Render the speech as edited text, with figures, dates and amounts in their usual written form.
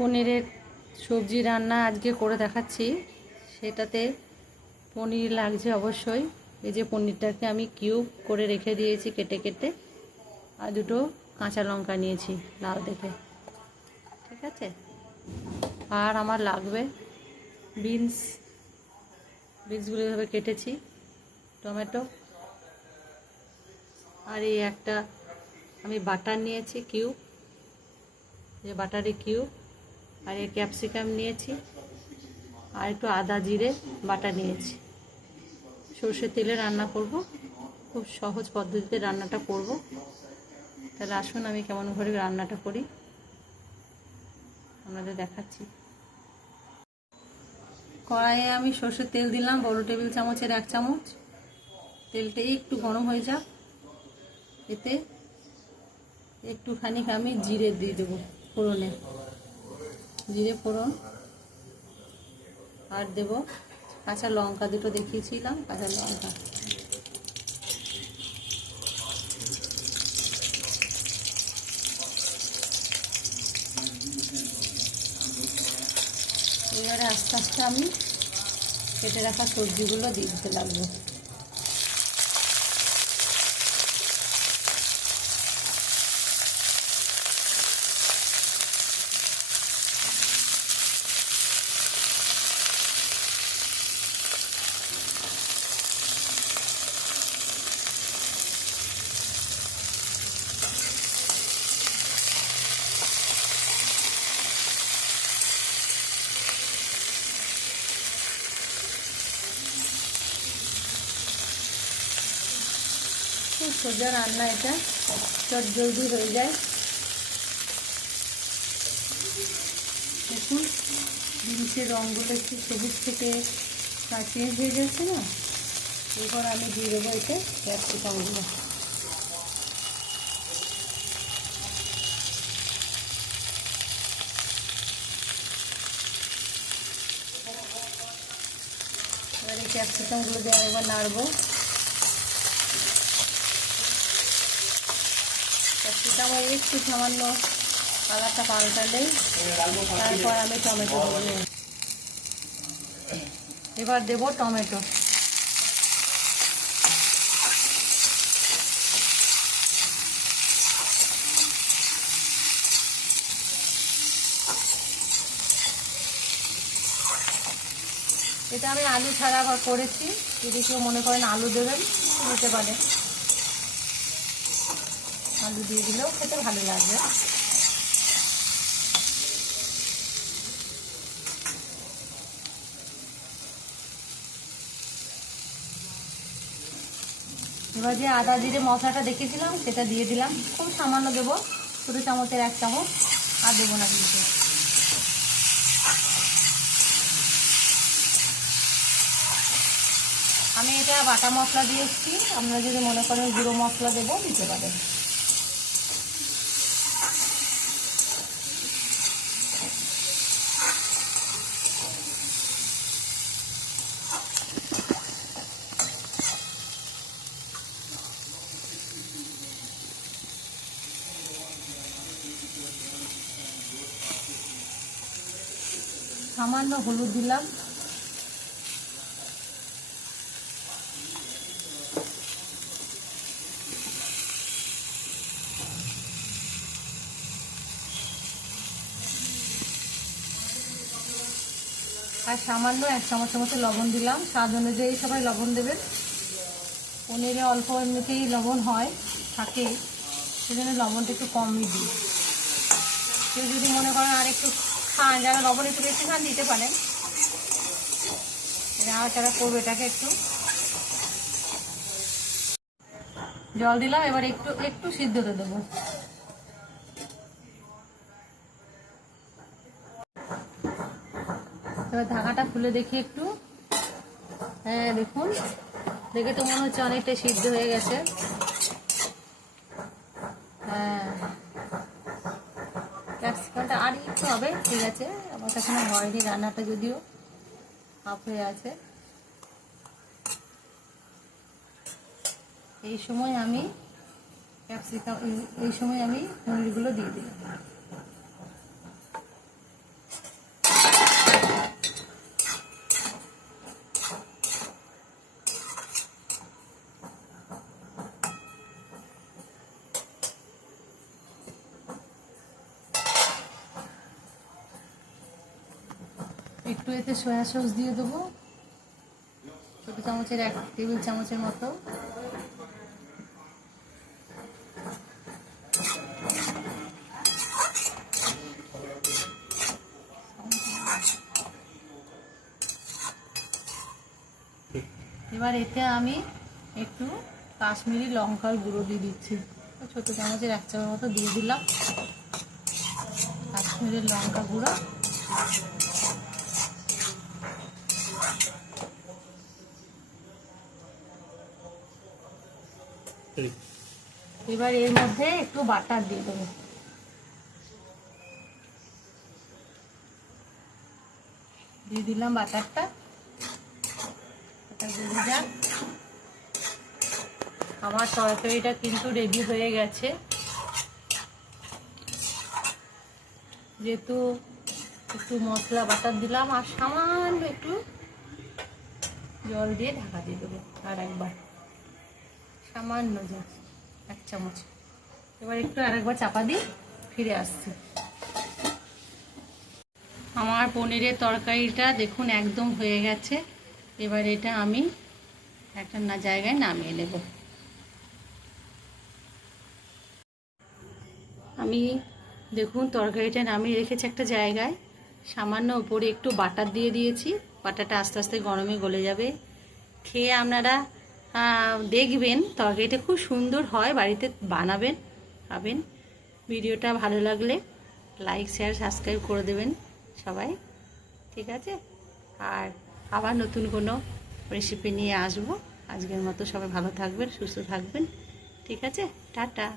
পনিরের সবজি রান্না আজকে করে দেখাচ্ছি। সেটাতে পনির লাগছে অবশ্যই। এই যে পনিরটাকে আমি কিউব করে রেখে দিয়েছি কেটে কেটে, আর দুটো কাঁচা লঙ্কা নিয়েছি লাল দেখে, ঠিক আছে। আর আমার লাগবে বিনসগুলো এভাবে কেটেছি, টমেটো, আর এই একটা আমি বাটার নিয়েছি কিউব, যে বাটারের কিউব, আর এই ক্যাপসিকাম নিয়েছি, আর একটু আদা জিরে বাটা নিয়েছি। সর্ষের তেলে রান্না করব, খুব সহজ পদ্ধতিতে রান্নাটা করব। তাহলে আসুন আমি কেমন করে রান্নাটা করি আপনাদের দেখাচ্ছি। কড়াইয়ে আমি সর্ষের তেল দিলাম, বড় টেবিল চামচের 1 চামচ। তেলটা একটু গরম হয়ে যাক, এতে একটুখানি আমি জিরে দিয়ে দেবো ফোড়নে, জিরে ফোড়ন, আর দেব কাঁচা লঙ্কা, দুটো দেখিয়েছিলাম কাঁচা লঙ্কা। এবারে আস্তে আস্তে আমি কেটে রাখা সবজিগুলো দিয়ে দিতে লাগবো। খুব সোজা রান্না, এটা চট জলদি হয়ে যায়। দেখুন জিনিসের রঙগুলো একটু সবুজ থেকে চেঞ্জ হয়ে যাচ্ছে না। এরপর আমি দিয়ে দেবো এতে ক্যাপসিকামগুলো। এবার এই ক্যাপসিকামগুলো দিয়ে আরেকবার নাড়বো। ক্যাপসিকাম একটু সামান্য কালারটা পাল্টালেই তারপর আমি টমেটো দেবো। এবার দেবো টমেটো। এটা আমি আলু ছাড়া করেছি, যদি কেউ মনে করেন আলু দেবেন দিতে পারে, আলু দিয়ে দিলেও খেতে ভালো লাগবে। এবার যে আদা জিরে মশলাটা দেখেছিলাম সেটা দিয়ে দিলাম, খুব সামান্য দেবো, ছোটো চামচের 1 চামচ, আর দেবো না কিন্তু। আমি এটা বাটা মশলা দিয়ে এসেছি, আপনারা যদি মনে করেন গুঁড়ো মশলা দেবো দিতে পারেন। সামান্য হলুদ দিলাম, আর সামান্য 1 চামচের মতো লবণ দিলাম। স্বাদ অনুযায়ী সবাই লবণ দেবেন। পনিরে অল্প এমনিতেই লবণ হয় থাকে, সেজন্য লবণটা একটু কমই দিই। কেউ যদি মনে করেন আর একটু খান, যারা লবণ একটু বেশি খান দিতে পারেন। যারা করবে এটাকে একটু জল দিলাম, এবার একটু সিদ্ধতে দেবো। এবার ঢাকাটা খুলে দেখি একটু। হ্যাঁ দেখুন, দেখে তো মনে হচ্ছে অনেকটা সিদ্ধ হয়ে গেছে। হ্যাঁ, ক্যাপসিকামটা আর একটু হবে, ঠিক আছে। আমার কাছে হয়নি রান্নাটা, যদিও হাফ হয়ে আছে। এই সময় আমি পনিরগুলো দিয়ে দিই। একটু এতে সয়া সস দিয়ে দেবো, ছোটো চামচের 1 টেবিল চামচের মতো। এবার এতে আমি একটু কাশ্মীরি লঙ্কার গুঁড়ো দিয়ে দিচ্ছি, ছোটো চামচের 1 চামচ মতো দিয়ে দিলাম কাশ্মীরি লঙ্কা গুঁড়ো। এবার এর মধ্যে একটু বাটার দিয়ে দেবো, দিয়ে দিলাম বাটারটা। এটা গলে যাক। আমার তরকারিটা কিন্তু রেডি হয়ে গেছে, যেহেতু একটু মশলা বাটার দিলাম আর সামান্য একটু জল দিয়ে ঢাকা দিয়ে দেবো আর একবার, সামান্য জল 1 চামচ। এবার একটু আরেকবার চাপা দিয়ে ফিরে আসছি। আমার পনিরের তরকারিটা দেখুন একদম হয়ে গেছে। এবার এটা আমি একটা জায়গায় নামিয়ে নেব। আমি দেখুন তরকারিটা নামিয়ে রেখেছি একটা জায়গায়, সামান্য উপরে একটু বাটার দিয়ে দিয়েছি। বাটারটা আস্তে আস্তে গরমে গলে যাবে। খেয়ে আপনারা দেখবেন তরকারিটা খুব সুন্দর হয়, বাড়িতে বানাবেন, খাবেন। ভিডিওটা ভালো লাগলে লাইক শেয়ার সাবস্ক্রাইব করে দেবেন সবাই, ঠিক আছে? আর আবার নতুন কোনো রেসিপি নিয়ে আসবো। আজকের মতো সবাই ভালো থাকবেন, সুস্থ থাকবেন, ঠিক আছে? টাটা।